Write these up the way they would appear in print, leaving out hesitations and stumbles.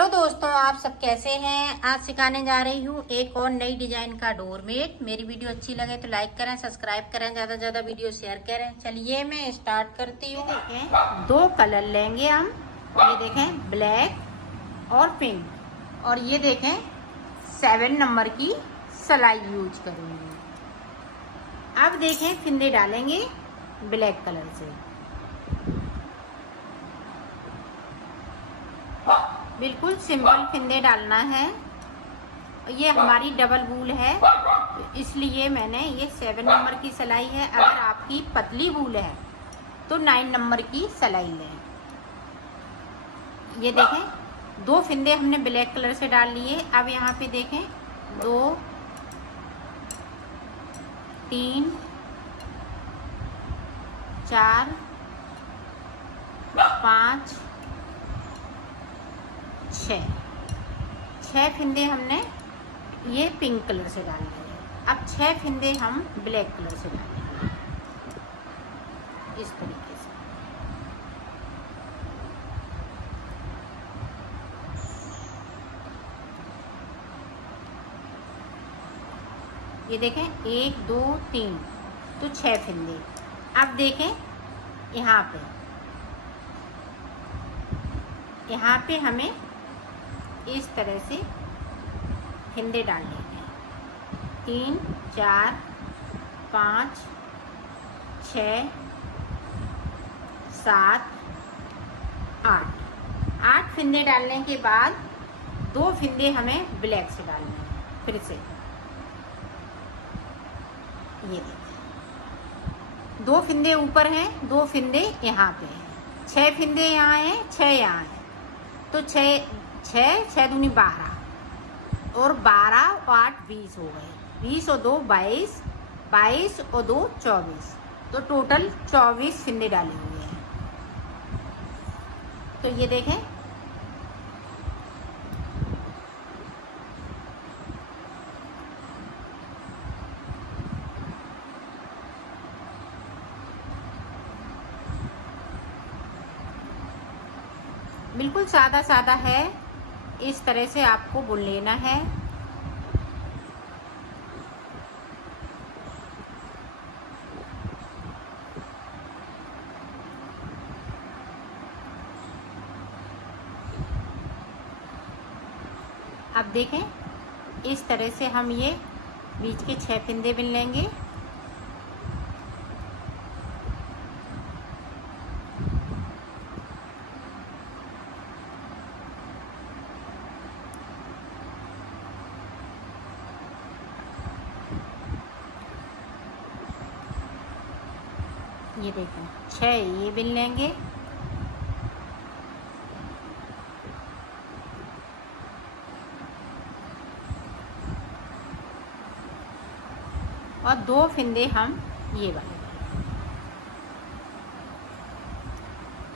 Hello दोस्तों, आप सब कैसे हैं। आज सिखाने जा रही हूँ एक और नई डिजाइन का डोरमेट। मेरी वीडियो अच्छी लगे तो लाइक करें, सब्सक्राइब करें, ज्यादा से ज्यादा वीडियो शेयर करें। चलिए मैं स्टार्ट करती हूँ। देखें, दो कलर लेंगे हम। ये देखें ब्लैक और पिंक, और ये देखें 7 नंबर की सिलाई यूज करूंगी। अब देखें फिंदे डालेंगे ब्लैक कलर से। बिल्कुल सिंपल फिंदे डालना है। ये हमारी डबल वूल है, तो इसलिए मैंने ये 7 नंबर की सिलाई है। अगर आपकी पतली वूल है तो 9 नंबर की सिलाई लें। ये देखें दो फिंदे हमने ब्लैक कलर से डाल लिए। अब यहाँ पे देखें 2 3 4 5 6 फिंदे हमने ये पिंक कलर से डालने हैं। अब 6 फिंदे हम ब्लैक कलर से डालेंगे इस तरीके से। ये देखें 1 2 3 तो 6 फिंदे। अब देखें यहाँ पे हमें इस तरह से फिंदे डालने हैं। 3 4 5 6 7 8 फिंदे डालने के बाद 2 फिंदे हमें ब्लैक से डालने हैं। फिर से ये देखिए 2 फिंदे ऊपर हैं, 2 फिंदे यहाँ पे हैं। 6 फिंदे यहाँ हैं, 6 यहाँ हैं, तो 6 दूनी 12 और 12 और 8 20 हो गए। 20 और 2 22, 22 और 2 24, तो टोटल 24 फिंदे डाले हुए हैं। तो ये देखें बिल्कुल सादा सादा है। इस तरह से आपको बुन लेना है। अब देखें इस तरह से हम ये बीच के 6 फिंदे बुन लेंगे। ये देखें 6 ये बुन लेंगे। और 2 फिंदे हम ये वाले,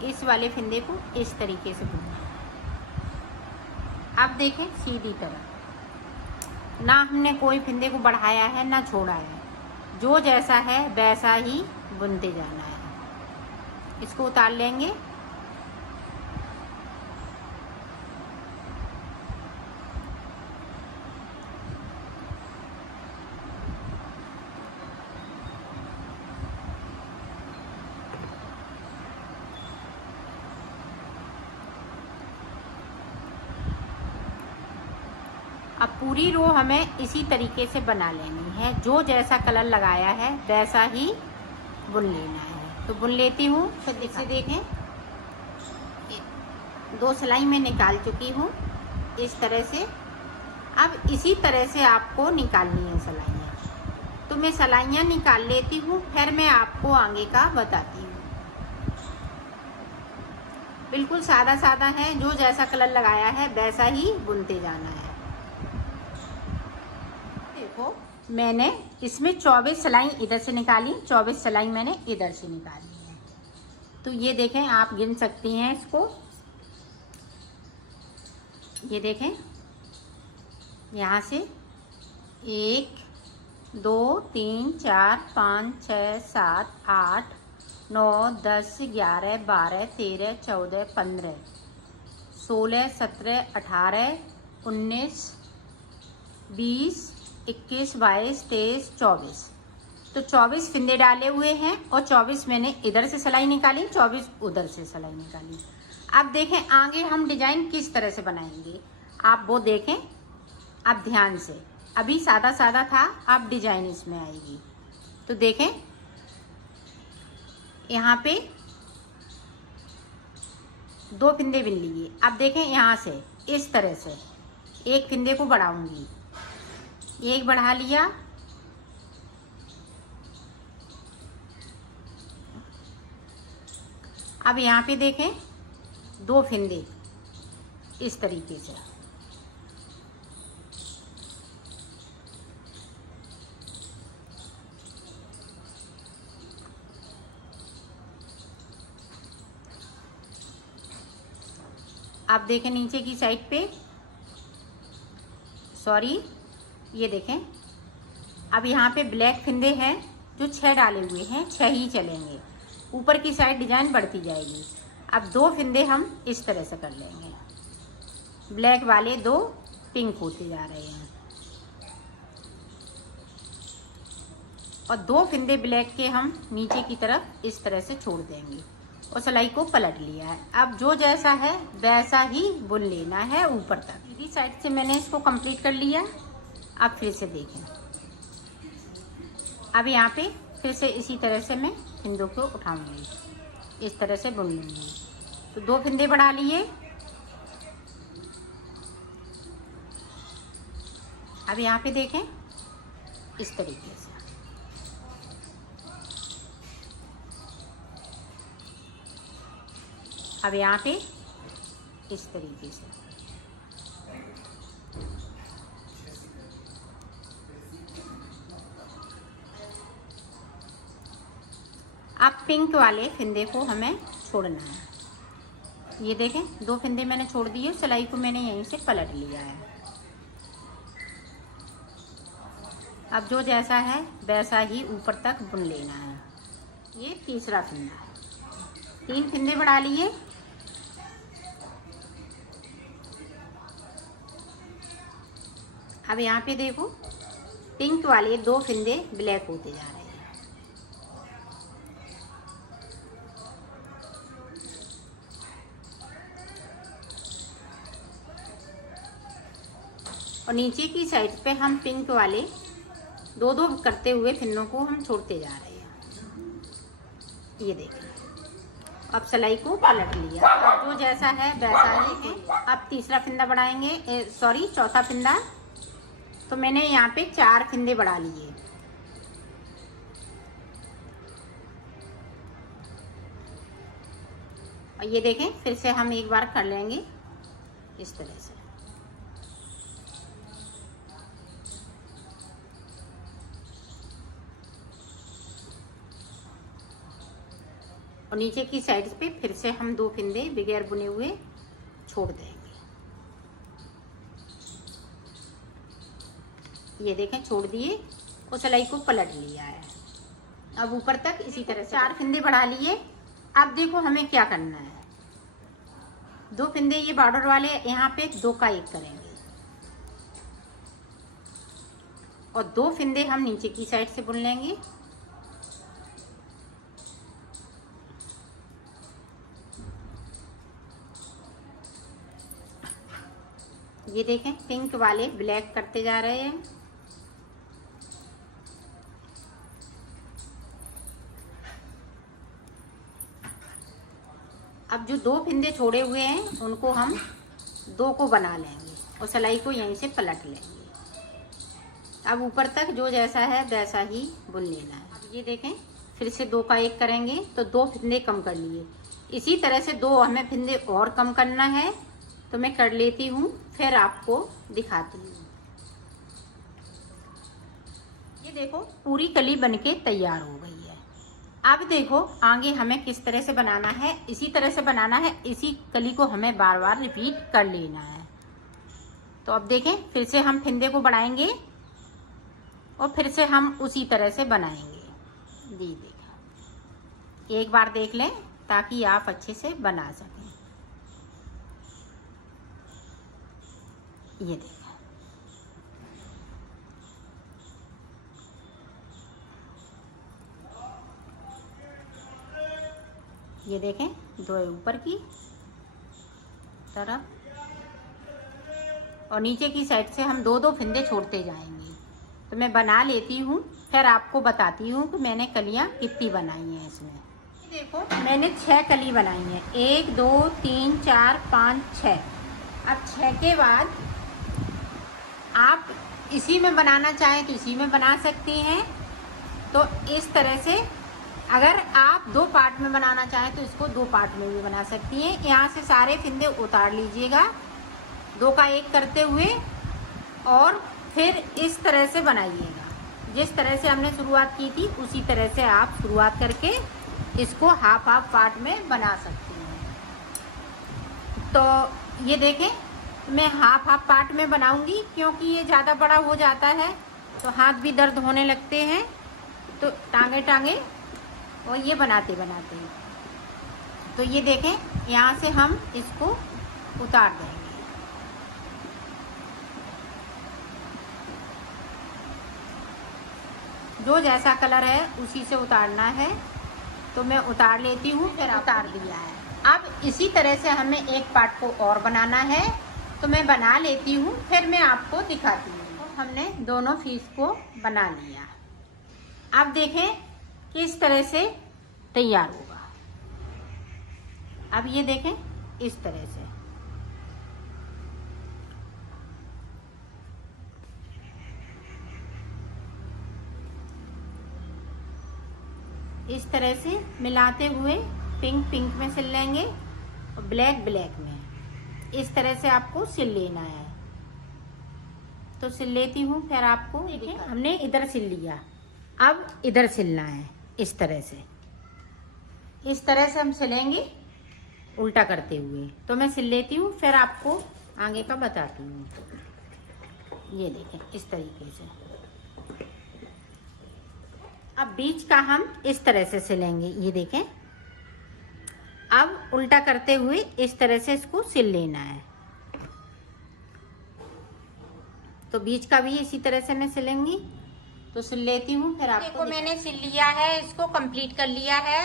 इस वाले फिंदे को इस तरीके से बुनना है। अब देखें सीधी तरह, ना हमने कोई फिंदे को बढ़ाया है ना छोड़ा है। जो जैसा है वैसा ही बुनते जाना है। इसको उतार लेंगे। अब पूरी रो हमें इसी तरीके से बना लेनी है। जो जैसा कलर लगाया है वैसा ही बुन लेना है। तो बुन लेती हूँ। इसे देखें 2 सिलाई मैं निकाल चुकी हूँ इस तरह से। अब इसी तरह से आपको निकालनी है सिलाइयाँ। तो मैं सिलाइयाँ निकाल लेती हूँ, फिर मैं आपको आगे का बताती हूँ। बिल्कुल सादा सादा है। जो जैसा कलर लगाया है वैसा ही बुनते जाना है। देखो मैंने इसमें 24 सिलाई इधर से निकाली, 24 सिलाई मैंने इधर से निकाली है। तो ये देखें, आप गिन सकती हैं इसको। ये देखें यहाँ से 1 2 3 4 5 6 7 8 9 10 11 12 13 14 15 16, 17, 18, 19, 20, 21, 22, 23, 24। तो 24 फिंदे डाले हुए हैं और 24 मैंने इधर से सिलाई निकाली, 24 उधर से सिलाई निकाली। अब देखें आगे हम डिजाइन किस तरह से बनाएंगे, आप वो देखें। अब ध्यान से, अभी सादा सादा था, अब डिजाइन इसमें आएगी। तो देखें यहाँ पे 2 फिंदे बिन लिए। अब देखें यहाँ से इस तरह से एक फिंदे को बढ़ाऊंगी, एक बढ़ा लिया, अब यहाँ पे देखें 2 फिंदे इस तरीके से। आप देखें नीचे की साइड पे, सॉरी ये देखें, अब यहाँ पे ब्लैक फिंदे हैं जो 6 डाले हुए हैं, 6 ही चलेंगे। ऊपर की साइड डिजाइन बढ़ती जाएगी। अब 2 फिंदे हम इस तरह से कर लेंगे, ब्लैक वाले 2 पिंक होते जा रहे हैं और 2 फिंदे ब्लैक के हम नीचे की तरफ इस तरह से छोड़ देंगे और सिलाई को पलट लिया है। अब जो जैसा है वैसा ही बुन लेना है ऊपर तक। सीधी साइड से मैंने इसको कंप्लीट कर लिया। अब फिर से देखें, अब यहाँ पे फिर से इसी तरह से मैं फिंदों को उठाऊंगी, इस तरह से बुन लूंगी। तो 2 फिंदे बढ़ा लिए। अब यहाँ पे देखें इस तरीके से, अब यहाँ पे इस तरीके से। अब पिंक वाले फिंदे को हमें छोड़ना है। ये देखें 2 फिंदे मैंने छोड़ दिए, सिलाई को मैंने यहीं से पलट लिया है। अब जो जैसा है वैसा ही ऊपर तक बुन लेना है। ये तीसरा फिंदा है, 3 फिंदे बढ़ा लिए। अब यहाँ पे देखो पिंक वाले 2 फिंदे ब्लैक होते जा रहे हैं। और नीचे की साइड पे हम पिंक वाले 2-2 करते हुए फिंदों को हम छोड़ते जा रहे हैं। ये देखिए, अब सिलाई को पलट लिया। अब जो जैसा है वैसा ही है। अब तीसरा फिंदा बढ़ाएंगे, सॉरी चौथा फिंदा। तो मैंने यहाँ पे 4 फिंदे बढ़ा लिए। और ये देखें फिर से हम एक बार कर लेंगे इस तरह से। और नीचे की साइड पे फिर से हम 2 फिंदे बगैर बुने हुए छोड़ देंगे। ये देखें छोड़ दिए और सिलाई को पलट लिया है। अब ऊपर तक इसी तरह से 4 फिंदे बढ़ा लिए। अब देखो हमें क्या करना है, 2 फिंदे ये बॉर्डर वाले यहाँ पे 2 का 1 करेंगे और 2 फिंदे हम नीचे की साइड से बुन लेंगे। ये देखें पिंक वाले ब्लैक करते जा रहे हैं। अब जो 2 फिंदे छोड़े हुए हैं उनको हम 2 को बना लेंगे और सिलाई को यहीं से पलट लेंगे। अब ऊपर तक जो जैसा है वैसा ही बुन लेना है। अब ये देखें फिर से 2 का 1 करेंगे तो 2 फिंदे कम कर लिए। इसी तरह से 2 हमें फिंदे और कम करना है, तो मैं कर लेती हूँ फिर आपको दिखाती हूँ। ये देखो पूरी कली बनके तैयार हो गई है। अब देखो आगे हमें किस तरह से बनाना है, इसी तरह से बनाना है। इसी कली को हमें बार बार रिपीट कर लेना है। तो अब देखें फिर से हम फिंदे को बढ़ाएंगे और फिर से हम उसी तरह से बनाएंगे। जी देखें, एक बार देख लें ताकि आप अच्छे से बना सकें। ये देखें, ये देखें, दो ऊपर की तरफ और नीचे की साइड से हम दो दो फंदे छोड़ते जाएंगे। तो मैं बना लेती हूँ, फिर आपको बताती हूँ कि मैंने कलियाँ कितनी बनाई हैं इसमें। देखो मैंने 6 कली बनाई हैं, 1 2 3 4 5 6। अब 6 के बाद आप इसी में बनाना चाहें तो इसी में बना सकती हैं। तो इस तरह से अगर आप 2 पार्ट में बनाना चाहें तो इसको 2 पार्ट में भी बना सकती हैं। यहाँ से सारे फंदे उतार लीजिएगा 2 का 1 करते हुए और फिर इस तरह से बनाइएगा। जिस तरह से हमने शुरुआत की थी उसी तरह से आप शुरुआत करके इसको हाफ हाफ पार्ट में बना सकती हैं। तो ये देखें, मैं हाफ हाफ पार्ट में बनाऊंगी क्योंकि ये ज़्यादा बड़ा हो जाता है तो हाथ भी दर्द होने लगते हैं, तो टांगे टांगे और ये बनाते बनाते। तो ये देखें, यहाँ से हम इसको उतार देंगे। जो जैसा कलर है उसी से उतारना है, तो मैं उतार लेती हूँ, फिर उतार दिया है। अब इसी तरह से हमें एक पार्ट को और बनाना है, तो मैं बना लेती हूँ, फिर मैं आपको दिखाती हूँ। तो हमने दोनों पीस को बना लिया। अब देखें किस तरह से तैयार होगा। अब ये देखें इस तरह से। इस तरह से मिलाते हुए पिंक पिंक में सिल लेंगे और ब्लैक ब्लैक में। इस तरह से आपको सिल लेना है। तो सिल लेती हूँ, फिर आपको देखें, हमने इधर सिल लिया, अब इधर सिलना है। इस तरह से, इस तरह से हम सिलेंगे उल्टा करते हुए। तो मैं सिल लेती हूँ, फिर आपको आगे का बताती हूँ। ये देखें इस तरीके से। अब बीच का हम इस तरह से सिलेंगे। ये देखें, अब उल्टा करते हुए इस तरह से इसको सिल लेना है। तो बीच का भी इसी तरह से मैं सिलेंगी। तो सिल लेती हूँ, फिर आपको। देखो मैंने सिल लिया है, इसको कंप्लीट कर लिया है।